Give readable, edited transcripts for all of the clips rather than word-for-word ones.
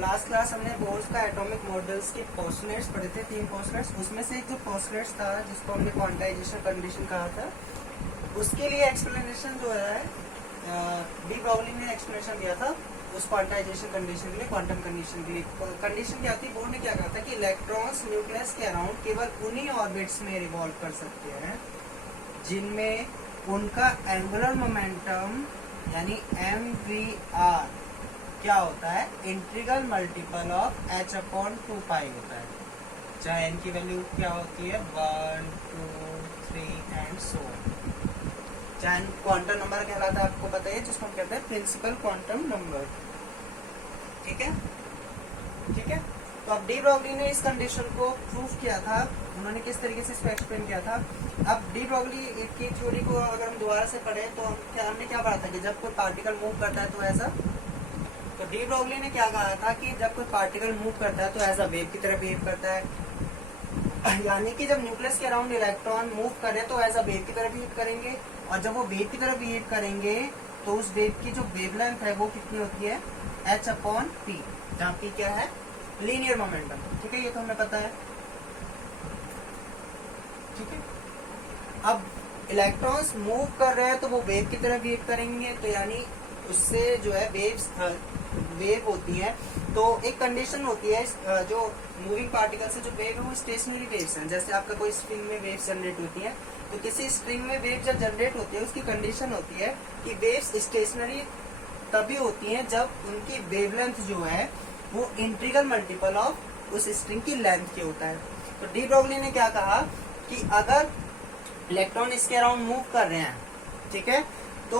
Last class हमने bourse का atomic models के पोस्टुलेट्स पढ़े थे, 3 पोस्टुलेट्स। उसमें से एक जो पोस्टुलेट्स था जिसको हमने क्वांटाइजेशन कंडीशन कहा था, उसके लिए एक्सप्लेनेशन जो है डी ब्रॉगली ने एक्सप्लेनेशन दिया था उस क्वांटाइजेशन कंडीशन के लिए, क्वांटम कंडीशन के लिए। कंडीशन क्या थी, बोर्ड ने क्या कहा था कि इलेक्ट्रॉन्स न्यूक्लियस के अराउंड केवल उन्हीं ऑर्बिट्स में रिवॉल्व कर सकते हैं जिनमें उनका एंगुलर मोमेंटम यानी mvr क्या होता है, इंटीग्रल मल्टीपल ऑफ h/2π होता है। चाहे n की वैल्यू क्या होती है 1, 2, 3 एंड सो ऑन। चाहे क्वांटम नंबर कहलाता है, आपको पता है, जिसको हम कहते हैं प्रिंसिपल क्वांटम नंबर। ठीक है, ठीक है। तो अब डी ब्रॉगली ने इस कंडीशन को प्रूव किया था। उन्होंने किस तरीके से इसको एक्सप्लेन किया था। अब डी ब्रॉगली की थ्योरी को अगर हम दोबारा से पढ़ें तो हमने क्या पढ़ा था कि जब कोई पार्टिकल मूव करता है तो ऐसा, तो डी ब्रॉगली ने क्या कहा था कि जब कोई पार्टिकल मूव करता है तो एज अ वेव की तरह बिहेव करता है। यानी कि जब न्यूक्लियस के अराउंड इलेक्ट्रॉन मूव करे तो एज अ वेव की तरह बिहेव करेंगे, और जब वो वेव की तरह बिहेव करेंगे तो उस वेव की जो वेवलेंथ है वो कितनी होती है h/p, जहाँ p क्या है, लीनियर मोमेंटम। ठीक है, ये तो हमें पता है। ठीक है, अब इलेक्ट्रॉन्स मूव कर रहे हैं तो वो वेव की तरह बिहेव करेंगे, तो यानी उससे जो है वेव होती है। तो एक कंडीशन होती है, जो मूविंग पार्टिकल से जो वेव है वो स्टेशनरी वेव्स हैं। जैसे आपका कोई स्ट्रिंग में वेव्स जनरेट होती है, तो किसी स्ट्रिंग में वेव जब जनरेट होती है उसकी कंडीशन होती है कि वेव्स स्टेशनरी तभी होती हैं जब उनकी वेवलेंथ जो है वो इंटीग्रल मल्टीपल ऑफ उस स्ट्रिंग की लेंथ के होता है। तो डी ब्रॉगली ने क्या कहा कि अगर इलेक्ट्रॉन इसके अराउंड मूव कर रहे हैं, ठीक है, तो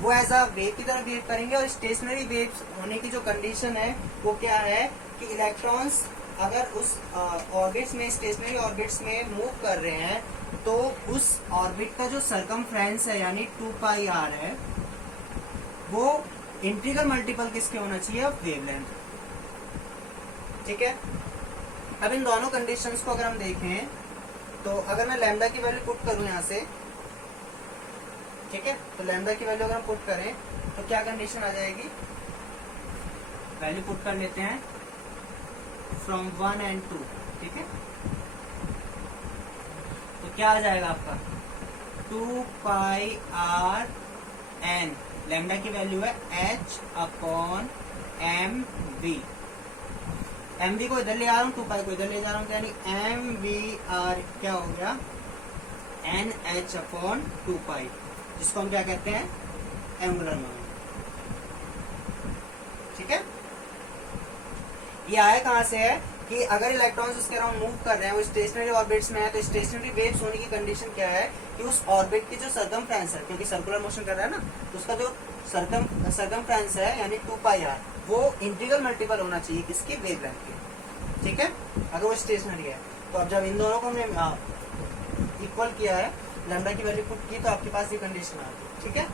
वो एज अ वेव की तरह बिहेव करेंगे। और स्टेशनरी वेव्स होने की जो कंडीशन है वो क्या है कि इलेक्ट्रॉन्स अगर उस ऑर्बिट्स में, स्टेशनरी ऑर्बिट्स में मूव कर रहे हैं तो उस ऑर्बिट का जो सरकमफ्रेंस है यानी 2πr है, वो इंटीग्रल मल्टीपल किसके होना चाहिए, वेवलेंथ। ठीक है, अब इन दोनों कंडीशंस को अगर हम देखें तो अगर मैं लैम्डा की वैल्यू पुट करूं यहाँ से, ठीक है, तो लैम्डा की वैल्यू अगर हम पुट करें तो क्या कंडीशन आ जाएगी, वैल्यू पुट कर लेते हैं फ्रॉम 1 and 2। ठीक है, तो क्या आ जाएगा आपका 2πrn, लैम्डा की वैल्यू है h/mv। mv को इधर ले आ रहा हूँ, 2π को इधर ले जा रहा हूँ, यानी mvr क्या हो गया nh/2π, जिसको हम क्या कहते हैं, एंगुलर मोमेंटम। ठीक है, ये आया कहां से है कि अगर इलेक्ट्रॉन्स उसके अराउंड मूव कर रहे हैं, वो स्टेशनरी ऑर्बिट्स में है, तो स्टेशनरी वेव्स होने की कंडीशन क्या है कि उस ऑर्बिट की जो सरकमफ्रेंस है, क्योंकि सर्कुलर मोशन कर रहा है ना, तो उसका जो सरकमफ्रेंस है यानी 2πr, वो इंटीग्रल मल्टीपल होना चाहिए किसकी, वेवलेंथ की। ठीक है, अगर वो स्टेशनरी है। तो अब जब इन दोनों को हमने इक्वल किया है, लैम्डा की वैल्यू पुट की, तो आपके पास ये कंडीशन आ गई। ठीक है,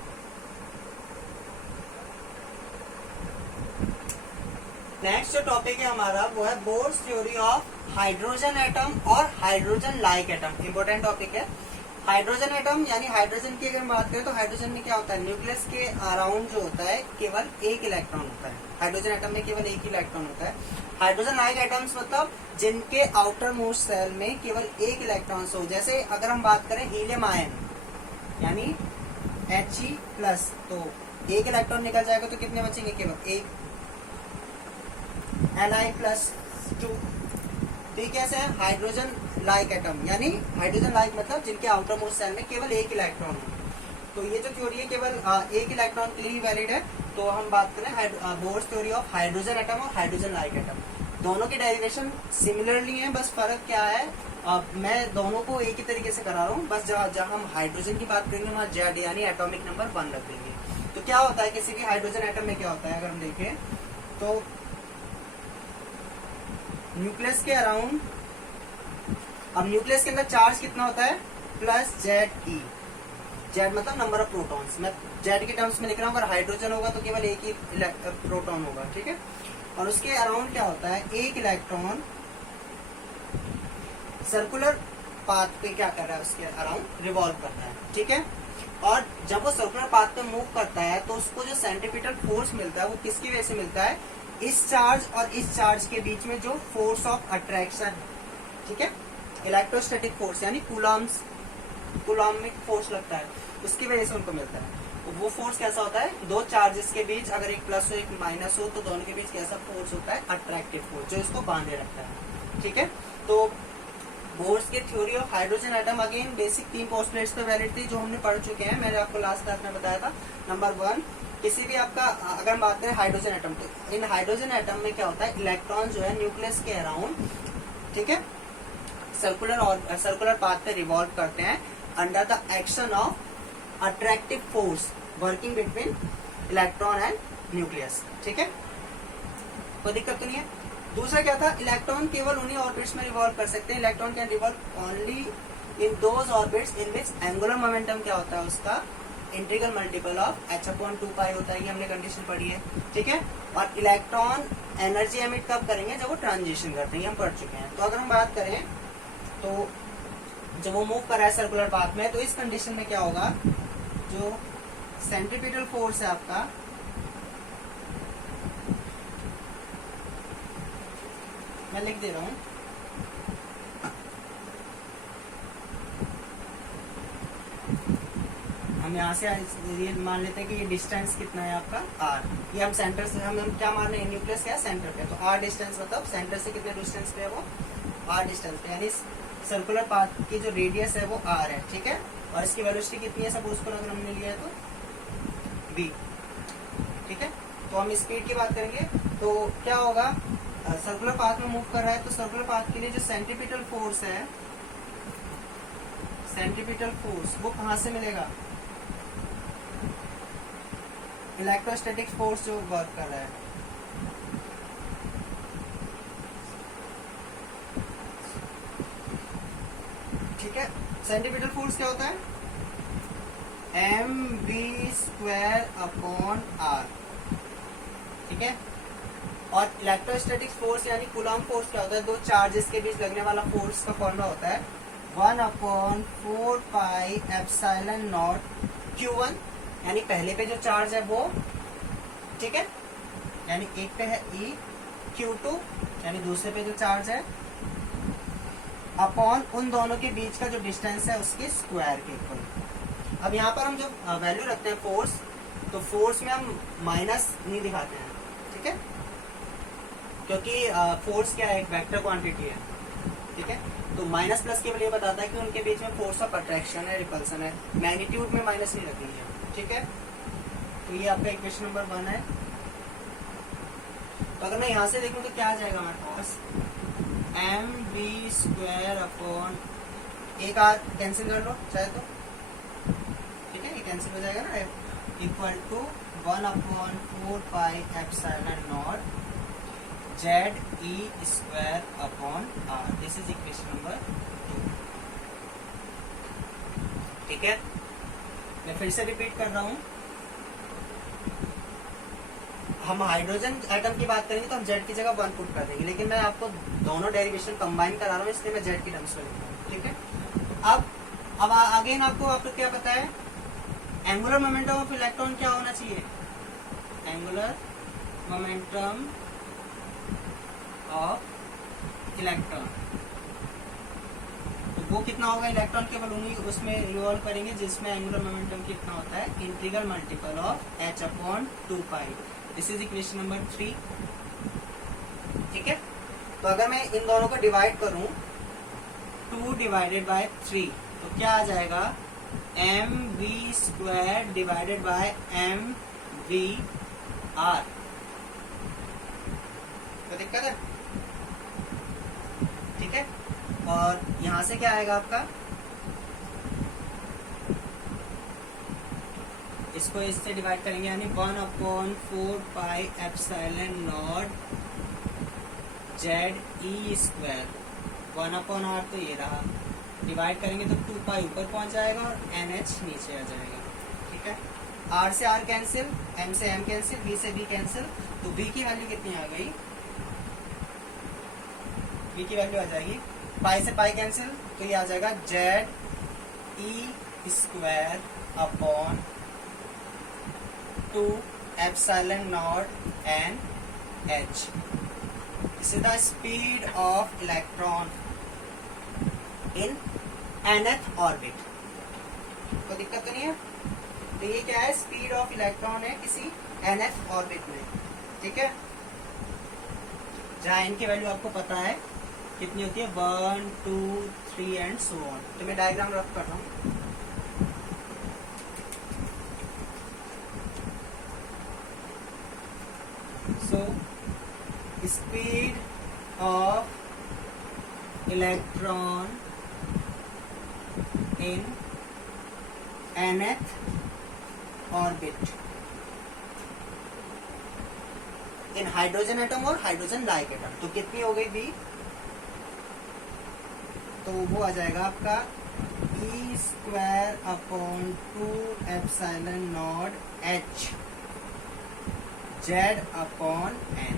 नेक्स्ट जो टॉपिक है हमारा वो है Bohr's theory of hydrogen atom और hydrogen like atom. Important topic है। हाइड्रोजन एटम यानी हाइड्रोजन की अगर हम बात करें तो हाइड्रोजन में क्या होता है, न्यूक्लियस के अराउंड जो होता है केवल एक इलेक्ट्रॉन होता है। हाइड्रोजन एटम में केवल एक इलेक्ट्रॉन होता है। हाइड्रोजन लाइक एटम्स मतलब जिनके आउटर मोस्ट सेल में केवल एक इलेक्ट्रॉन हो। जैसे अगर हम बात करें हीलियम आयन यानी He+, तो एक इलेक्ट्रॉन निकल जाएगा तो कितने बचेंगे, केवल एक, Ni+2। ठीक है, ऐसे हाइड्रोजन लाइक एटम यानी हाइड्रोजन लाइक मतलब जिनके आउटर मोस्ट सेल में केवल एक इलेक्ट्रॉन हो। तो ये जो थ्योरी है केवल एक इलेक्ट्रॉन के लिए ही वैलिड है। तो हम बात करें bourse theory of hydrogen atom और हाइड्रोजन लाइक एटम, दोनों की डेरिवेशन सिमिलरली है, बस फर्क क्या है, मैं दोनों को एक ही तरीके से करा रहा हूँ। बस जहाँ हम हाइड्रोजन की बात करेंगे वहाँ Z यानी एटॉमिक नंबर 1 रख देंगे। तो क्या होता है किसी भी हाइड्रोजन एटम में क्या होता है, अगर हम देखें तो न्यूक्लियस के अराउंड, अब न्यूक्लियस के अंदर चार्ज कितना होता है, +Ze। Z मतलब नंबर ऑफ प्रोटॉन्स, मैं Z के टर्म्स में लिख रहा हूँ। अगर हाइड्रोजन होगा तो केवल एक ही प्रोटॉन होगा। ठीक है, और उसके अराउंड क्या होता है, एक इलेक्ट्रॉन सर्कुलर पाथ पे क्या कर रहा है, उसके अराउंड रिवॉल्व कर रहा है। ठीक है, और जब वो सर्कुलर पाथ पे मूव करता है तो उसको जो सेंट्रीपिटल फोर्स मिलता है वो किसकी वजह से मिलता है, इस चार्ज और इस चार्ज के बीच में जो फोर्स ऑफ अट्रैक्शन है, ठीक है, इलेक्ट्रोस्टैटिक फोर्स यानी कूलॉमिक फोर्स लगता है, उसकी वजह से उनको मिलता है। तो वो फोर्स कैसा होता है, दो चार्जेस के बीच अगर एक प्लस हो एक माइनस हो तो दोनों के बीच कैसा फोर्स होता है, अट्रैक्टिव फोर्स, जो इसको बांधे रखता है, ठीक है। तो बोर्स के theory of hydrogen atom, again basic 3 postulates पे वैलिड थी जो हमने पढ़ चुके हैं, मैंने आपको लास्ट क्लास में बताया था। नंबर 1, किसी भी आपका अगर हम बात करें हाइड्रोजन एटम, तो इन हाइड्रोजन एटम में क्या होता है, इलेक्ट्रॉन जो है न्यूक्लियस के अराउंड, ठीक है, सर्कुलर पाथ पे रिवॉल्व करते हैं under the action of attractive force working between electron and nucleus, ठीक है, कोई दिक्कत तो नहीं है। दूसरा क्या था, इलेक्ट्रॉन केवल उन्हीं ऑर्बिट्स में रिवॉल्व कर सकते हैं, electron can revolve only in those orbits in which angular momentum क्या होता है उसका, इंटीग्रल मल्टीपल ऑफ h/2π होता है, ये हमने कंडीशन पढ़ी है, ठीक है। और इलेक्ट्रॉन एनर्जी एमिट कब करेंगे, जब वो ट्रांजिशन करते हैं, हम पढ़ चुके हैं। तो अगर हम बात करें तो जब वो मूव कर रहा है सर्कुलर पाथ में, तो इस कंडीशन में क्या होगा, जो सेंट्रीपिटल फोर्स है आपका, मैं लिख दे रहा हूं, हम यहाँ से ये मान लेते हैं कि ये डिस्टेंस कितना है आपका r, ये हम सेंटर से हम क्या मान रहे हैं, न्यूक्लियस क्या सेंटर पे, तो r डिस्टेंस मतलब सेंटर से कितने डिस्टेंस पे है वो, r डिस्टेंस पे, यानी सर्कुलर पाथ की जो रेडियस है वो r है, ठीक है। और इसकी वेलोसिटी कितनी है, सपोज को अगर हमने लिया है तो v, ठीक है। तो हम स्पीड की बात करेंगे तो क्या होगा, सर्कुलर पाथ में मूव कर रहा है, तो सर्कुलर पाथ के लिए जो सेंट्रीपिटल फोर्स है, सेंट्रीपिटल फोर्स वो कहां से मिलेगा, इलेक्ट्रोस्टैटिक फोर्स जो वर्क कर रहा है, ठीक है। सेंट्रीपिटल फोर्स क्या होता है, mv²/r, ठीक है। और इलेक्ट्रोस्टैटिक फोर्स यानी कूलॉम फोर्स क्या होता है, दो चार्जेस के बीच लगने वाला फोर्स का फॉर्मूला होता है 1/4πε0 q1, यानी पहले पे जो चार्ज है वो, ठीक है, यानी एक पे है E, Q2 यानी दूसरे पे जो चार्ज है, अपॉन उन दोनों के बीच का जो डिस्टेंस है उसके स्क्वायर के इक्वल। अब यहाँ पर हम जो वैल्यू रखते हैं फोर्स, तो फोर्स में हम माइनस नहीं दिखाते हैं, ठीक है, क्योंकि फोर्स क्या है, एक वेक्टर क्वांटिटी है, ठीक है। तो माइनस प्लस केवल ये बताता है कि उनके बीच में फोर्स ऑफ अट्रैक्शन है, रिपल्सन है, मैग्नीट्यूड में माइनस नहीं रखनी है, ठीक है। तो ये आपका इक्वेशन नंबर 1 है। तो अगर मैं यहाँ से देखूं तो क्या आ जाएगा हमारे पास, mv²/, एक आर कैंसिल कर लो चाहे तो, ठीक है, ये कैंसिल हो जाएगा ना, equal to 1/4πε0 ZE²/r, this is equation number 2, ठीक है। मैं फिर से रिपीट कर रहा हूं, हम हाइड्रोजन एटम की बात करेंगे तो हम Z की जगह 1 पुट कर देंगे, लेकिन मैं आपको दोनों डेरिवेशन कंबाइन करा रहा हूँ, इसलिए मैं Z की टर्म्स में लिख रहा हूँ, ठीक है। अब अगेन आपको क्या पता है, एंगुलर मोमेंटम ऑफ इलेक्ट्रॉन क्या होना चाहिए, एंगुलर मोमेंटम ऑफ इलेक्ट्रॉन, तो वो कितना होगा, इलेक्ट्रॉन केवल उन्हीं उसमें रिवॉल्व करेंगे जिसमें एंगुलर मोमेंटम कितना होता है, integral multiple of h/2π, this is equation number 3, ठीक है। तो अगर मैं इन दोनों को डिवाइड करूं 2/3, तो क्या आ जाएगा, mv²/mvr, तो दिक्कत है, ठीक है। और यहां से क्या आएगा आपका, इसको इससे डिवाइड करेंगे यानी 1/4πε0 ZE², 1/r तो ये रहा, डिवाइड करेंगे तो 2π ऊपर पहुंच जाएगा और NH नीचे आ जाएगा, ठीक है। R से R कैंसिल, M से M कैंसिल, V से V कैंसिल, तो V की वैल्यू कितनी आ गई, V की वैल्यू आ जाएगी, पाई से पाई कैंसिल, तो ये आ जाएगा ZE²/2ε0 N h. This is the speed of electron in nth orbit. कोई दिक्कत तो नहीं है? तो ये क्या है? स्पीड ऑफ इलेक्ट्रॉन है किसी nth ऑर्बिट में, ठीक है, जहाँ n की वैल्यू आपको पता है कितनी होती है, 1 2 3 एंड सो ऑन. तो मैं डायग्राम रफ कर रहा हूँ. So speed of electron in nth orbit in hydrogen atom और हाइड्रोजन लाइक एटम. तो कितनी हो गई बी? तो वो आ जाएगा आपका E² upon 2 epsilon not H Z upon N.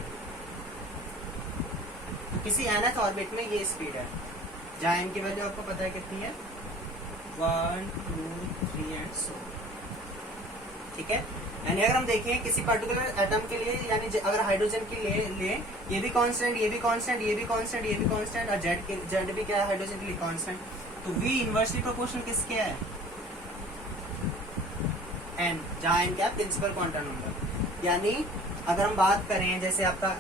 तो किसी nth ऑर्बिट में ये स्पीड है, जहाँ n की वैल्यू आपको पता है कितनी है, 1 2 3 एंड सो. ठीक है. यानी अगर हम देखें किसी पर्टिकुलर एटम के लिए, यानी अगर हाइड्रोजन के लिए ले, ये भी कांस्टेंट, ये भी कांस्टेंट, ये भी कांस्टेंट, ये भी कांस्टेंट, और जेड भी क्या है हाइड्रोजन के लिए कांस्टेंट. तो V इनवर्सली प्रोपोर्शनल किसके है? n, जहाँ n क्या है? Principal quantum number. यानी अगर हम बात करें जैसे आपका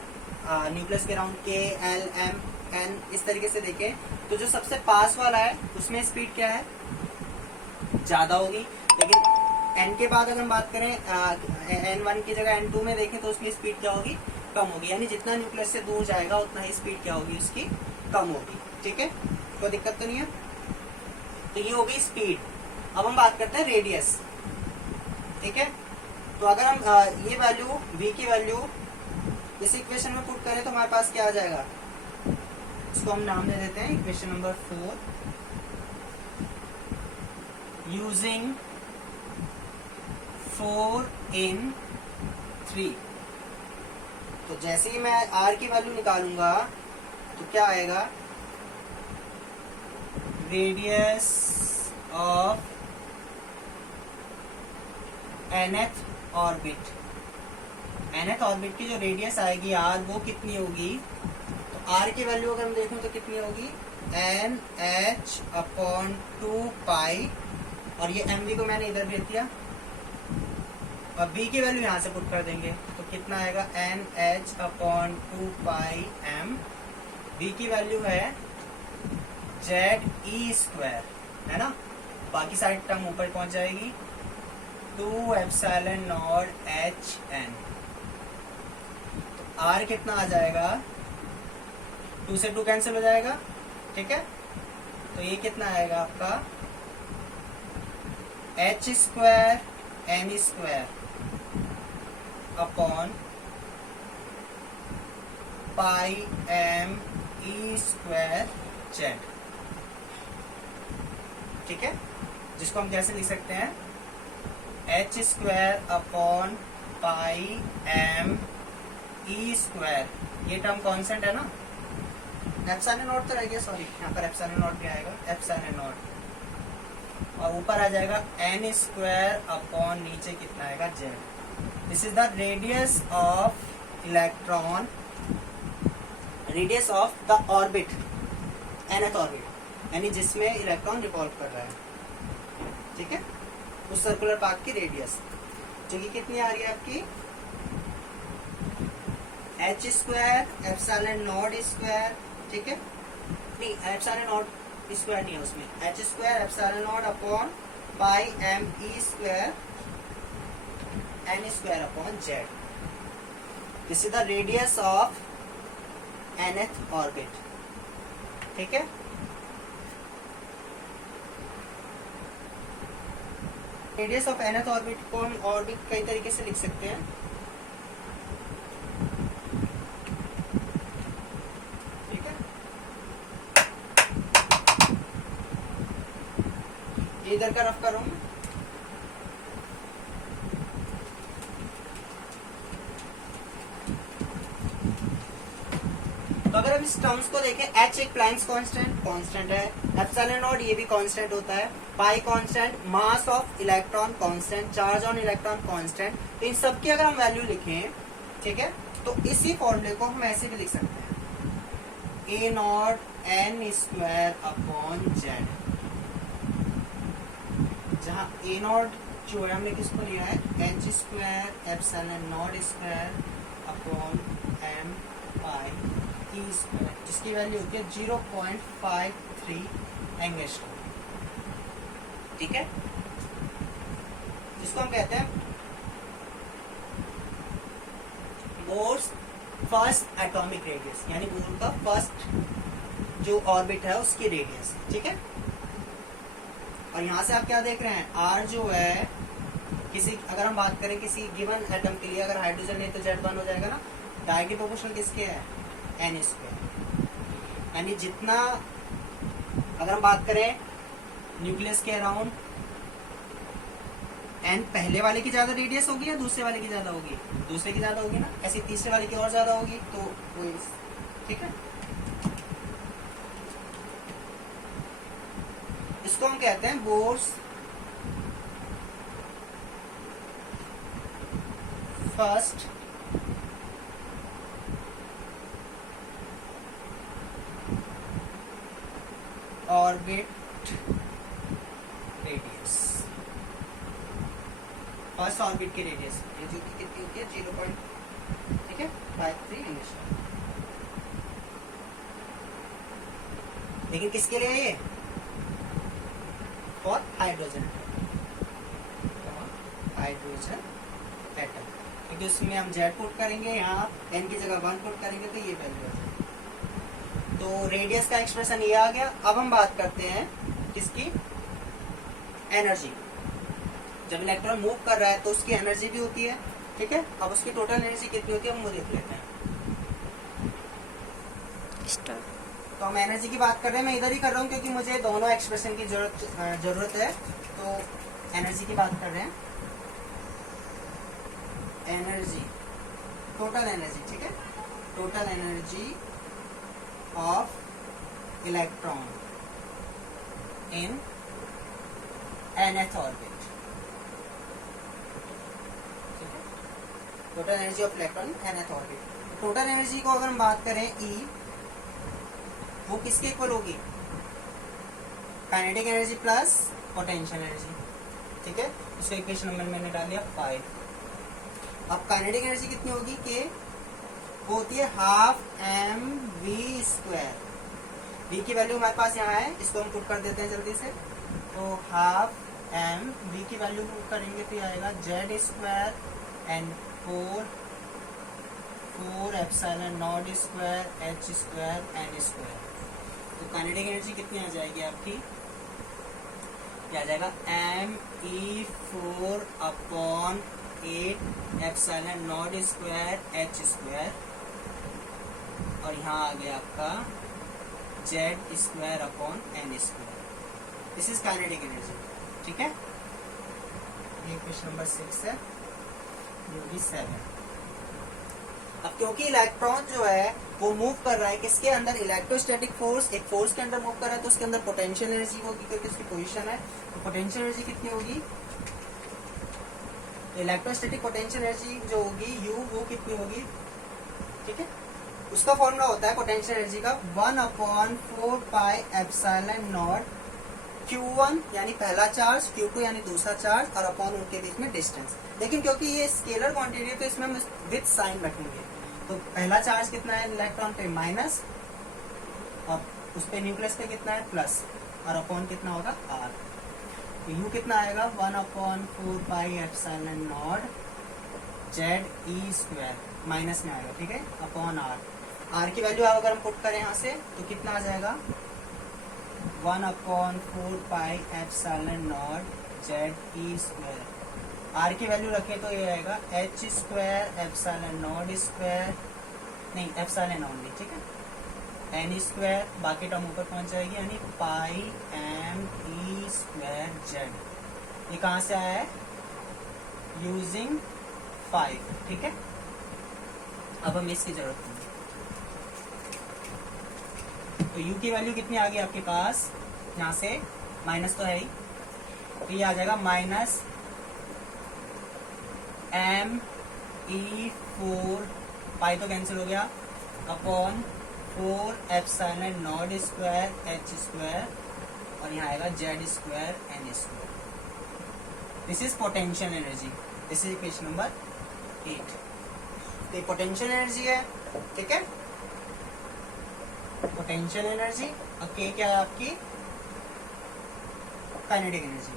न्यूक्लियस के round K L M N, इस तरीके से देखें तो जो सबसे पास वाला है उसमें स्पीड क्या है? ज्यादा होगी. लेकिन n के बाद अगर हम बात करें n1 की जगह n2 में देखें तो उसकी स्पीड क्या होगी? कम होगी. यानी जितना न्यूक्लियस से दूर जाएगा उतना ही स्पीड क्या होगी? उसकी कम होगी. ठीक है, कोई दिक्कत तो नहीं है. तो ये हो गई स्पीड. अब हम बात करते हैं रेडियस. ठीक है. तो अगर हम ये वैल्यू v की वैल्यू इस इक्वेशन में पुट करें तो हमारे पास क्या आ जाएगा? इसको हम नाम दे देते हैं इक्वेशन नंबर 4. Using 4 in 3. तो जैसे ही मैं r की वैल्यू निकालूंगा तो क्या आएगा? Radius of nth orbit. nth orbit की जो रेडियस आएगी r, वो कितनी होगी? तो r की वैल्यू अगर हम देखें तो कितनी होगी? NH अपॉन 2 पाई, और ये mv को मैंने इधर भेज दिया, और b की वैल्यू यहाँ से पुट कर देंगे तो कितना आएगा? NH अपॉन 2 पाई m. b की वैल्यू है ZE², है ना. बाकी सारी टर्म ऊपर पहुंच जाएगी. 2 एप्सिलॉन नॉट HN. तो r कितना आ जाएगा? 2 से 2 कैंसिल हो जाएगा. ठीक है. तो ये कितना आएगा आपका? H² M² upon pi M E² Z. ठीक है, जिसको हम कैसे लिख सकते हैं? H² upon pi M E². ये टर्म कांस्टेंट है ना. एप्सिलॉन नॉट तो रह गया, सॉरी, यहाँ पर एप्सिलॉन नॉट भी आएगा, एप्सिलॉन नॉट, और ऊपर आ जाएगा n² अपॉन नीचे कितना आएगा? Z. This is the radius of electron, radius of the orbit, nth orbit, यानी जिसमें इलेक्ट्रॉन रिवॉल्व कर रहा है. ठीक है, उस सर्कुलर पाथ की रेडियस, जो कि कितनी आ रही है आपकी? H² epsilon not square. ठीक है, नहीं एप्सिलॉन नॉट स्क्वायर नहीं है उसमें. H² epsilon not upon pi M E² N² upon Z. This is the radius of nth orbit. ठीक है, रेडियस ऑफ nth ऑर्बिट को हम और भी कई तरीके से लिख सकते हैं. ठीक है, ये इधर का रफ कर रहा हूं. तो अगर हम इस टर्म्स को देखें, h एक प्लैंक्स कांस्टेंट है, एप्सिलॉन नॉट ये भी कांस्टेंट होता है, पाई constant, mass of electron constant, charge on electron constant. तो इन सब की अगर हम वैल्यू लिखें, ठीक है, तो इसी फॉर्मूले को हम ऐसे भी लिख सकते हैं, A naught N square upon Z, जहाँ ए नॉट जो है हमने किसको लिया है, H square epsilon not square upon M pi E square, जिसकी वैल्यू होती है 0.53 एंगस्ट्रॉम। ठीक है, जिसको हम कहते हैं बोर्स फर्स्ट एटॉमिक रेडियस, यानी बोर का फर्स्ट जो ऑर्बिट है उसकी रेडियस। ठीक है, और यहाँ से आप क्या देख रहे हैं, आर जो है किसी, अगर हम बात करें किसी गिवन एटम के लिए, अगर हाइड्रोजन है तो Z1 हो जाएगा ना, डाई के प्रोपोर्शनल किसके है, एन स्क्वायर, यानी जितना, अगर हम बात करें न्यूक्लियस के अराउंड, एन पहले वाले की ज्यादा रेडियस होगी या दूसरे वाले की ज्यादा होगी, दूसरे की ज्यादा होगी ना, ऐसे तीसरे वाले की और ज्यादा होगी, तो वो, ठीक है, इसको हम कहते हैं Bohr's first orbit radius, first orbit की रेडियस जो कि कितनी होती है 0. ठीक है 53 एंगस्ट्रॉम। लेकिन किसके लिए ये, फॉर हाइड्रोजन, हाइड्रोजन एटम, क्योंकि उसमें हम Z पुट करेंगे, यहाँ n की जगह 1 पुट करेंगे तो ये वैल्यू आ जाएगी। तो रेडियस का एक्सप्रेशन ये आ गया। अब हम बात करते हैं किसकी, एनर्जी। जब इलेक्ट्रॉन मूव कर रहा है तो उसकी एनर्जी भी होती है। ठीक है, अब उसकी टोटल एनर्जी कितनी होती है हम वो देख लेते हैं। तो हम एनर्जी की बात कर रहे हैं, मैं इधर ही कर रहा हूँ क्योंकि मुझे दोनों एक्सप्रेशन की जरूरत है। तो एनर्जी की बात कर रहे हैं, एनर्जी, टोटल एनर्जी। ठीक है, total energy of electron in nth orbit. ठीक है, total energy of electron in nth orbit. Total energy को अगर हम बात करें E, वो किसके इक्वल होगी, kinetic energy plus potential energy. ठीक है, इसका इक्वेशन नंबर मैंने डाल दिया 5। अब काइनेटिक एनर्जी कितनी होगी, के वो होती है हाफ mv²। v की वैल्यू हमारे पास यहाँ है, इसको हम पुट कर देते हैं जल्दी से। तो हाफ m, v की वैल्यू पुट करेंगे तो ये आएगा Z² and 4 epsilon not square h² n square. तो काइनेटिक एनर्जी कितनी आ जाएगी आपकी, क्या आ जाएगा, me4/8 epsilon not square h², और यहाँ आ गया आपका Z²/n²। This is kinetic energy. ठीक है, ये क्वेश्चन नंबर 6 है, ये भी 7। अब क्योंकि इलेक्ट्रॉन जो है वो मूव कर रहा है किसके अंदर, इलेक्ट्रोस्टैटिक फोर्स, एक फोर्स के अंदर मूव कर रहा है, तो उसके अंदर पोटेंशियल एनर्जी होगी क्योंकि उसकी पोजीशन है। तो पोटेंशियल एनर्जी कितनी होगी, इलेक्ट्रोस्टैटिक पोटेंशियल एनर्जी जो होगी U, वो कितनी होगी। ठीक है, उसका फॉर्मूला होता है पोटेंशियल एनर्जी का 1/4 पाई एप्सिलॉन नॉट Q1 यानी पहला चार्ज, Q2 यानी दूसरा चार्ज, और अपॉन उनके बीच में डिस्टेंस। लेकिन क्योंकि ये स्केलर क्वांटिटी है तो इसमें हम विथ साइन रखेंगे। तो पहला चार्ज कितना है इलेक्ट्रॉन पे, माइनस, और उस पे न्यूक्लियस पे कितना है, प्लस, और अपॉन कितना होगा, R। तो U कितना आएगा, 1/4 pi epsilon not ZE², minus में आएगा। ठीक है, अपॉन R। R की वैल्यू अगर हम पुट करें यहाँ से तो कितना आ जाएगा, 1/4 pi epsilon not ZE²। R की वैल्यू रखें तो ये आएगा h² एप्सिलॉन नॉट स्क्वायर, नहीं एप्सिलॉन ओनली। ठीक है, n², बाकी टर्म ऊपर पहुंच जाएगी, यानी पाई me²z। ये कहाँ से आया है, यूजिंग 5। ठीक है, अब हमें इसकी जरूरत नहीं। तो U की वैल्यू कितनी आ गई आपके पास, यहाँ से माइनस तो है ही, तो ये आ जाएगा माइनस me4 पाई तो कैंसिल हो गया, upon 4 epsilon not square h square, और यहाँ आएगा z square n square. This is potential energy. This is equation number 8। तो पोटेंशियल एनर्जी है, ठीक है, पोटेंशियल एनर्जी। और के क्या है आपकी, काइनेटिक एनर्जी।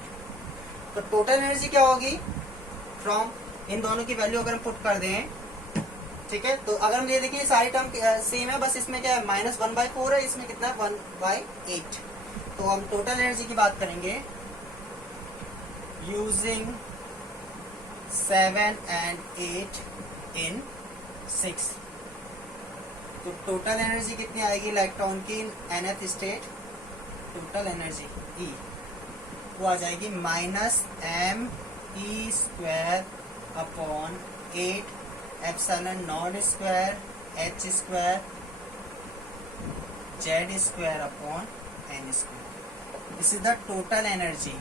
तो टोटल एनर्जी क्या होगी फ्रॉम इन दोनों की वैल्यू अगर हम पुट कर दें, ठीक है, तो अगर हम ये देखिए सारी टर्म सेम है, बस इसमें क्या है -1/4 है, इसमें कितना 1/8। तो हम टोटल एनर्जी की बात करेंगे यूजिंग 7 and 8 in 6। तो टोटल एनर्जी कितनी आएगी इलेक्ट्रॉन की nth state, total energy E वो आ जाएगी -me² upon 8 epsilon not square h square Z square upon n square. This is the total energy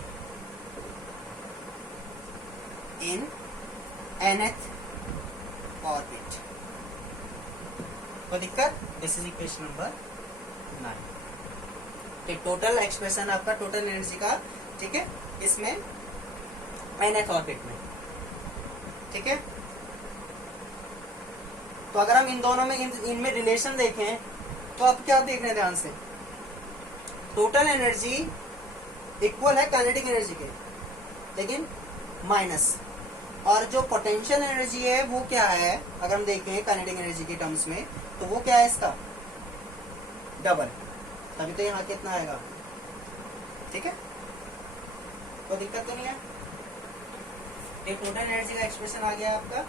in nth orbit. कोई दिक्कत? This is equation number 9। Total expression आपका total energy का, ठीक है, इसमें nth orbit में, ठीक है। तो अगर हम इन दोनों में इनमें रिलेशन देखें तो आप क्या देख रहे हैं ध्यान से, टोटल एनर्जी इक्वल है काइनेटिक एनर्जी के, लेकिन माइनस, और जो पोटेंशियल एनर्जी है वो क्या है अगर हम देखें काइनेटिक एनर्जी के टर्म्स में, तो वो क्या है इसका डबल। तभी तो यहाँ कितना आएगा, ठीक है, कोई दिक्कत तो नहीं है। ये टोटल एनर्जी का एक्सप्रेशन आ गया आपका।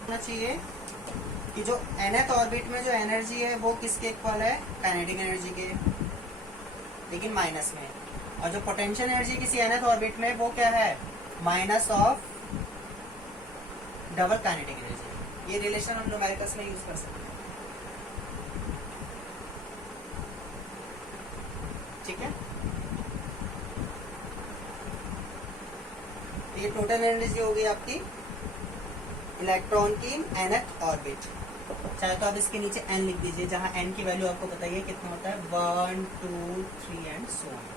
होना चाहिए कि जो nth ऑर्बिट में जो एनर्जी है वो किसके इक्वल है, काइनेटिक एनर्जी के, लेकिन माइनस में। और जो पोटेंशियल एनर्जी किसी nth ऑर्बिट में वो क्या है, minus of double kinetic energy. ये रिलेशन हम न्यूमेरिकल्स में यूज कर सकते हैं, ठीक है। ये टोटल एनर्जी हो गई आपकी इलेक्ट्रॉन की nth ऑर्बिट। चाहे तो आप इसके नीचे n लिख दीजिए, जहां n की वैल्यू आपको बताइए कितना होता है, 1 2 3 एंड सो ऑन।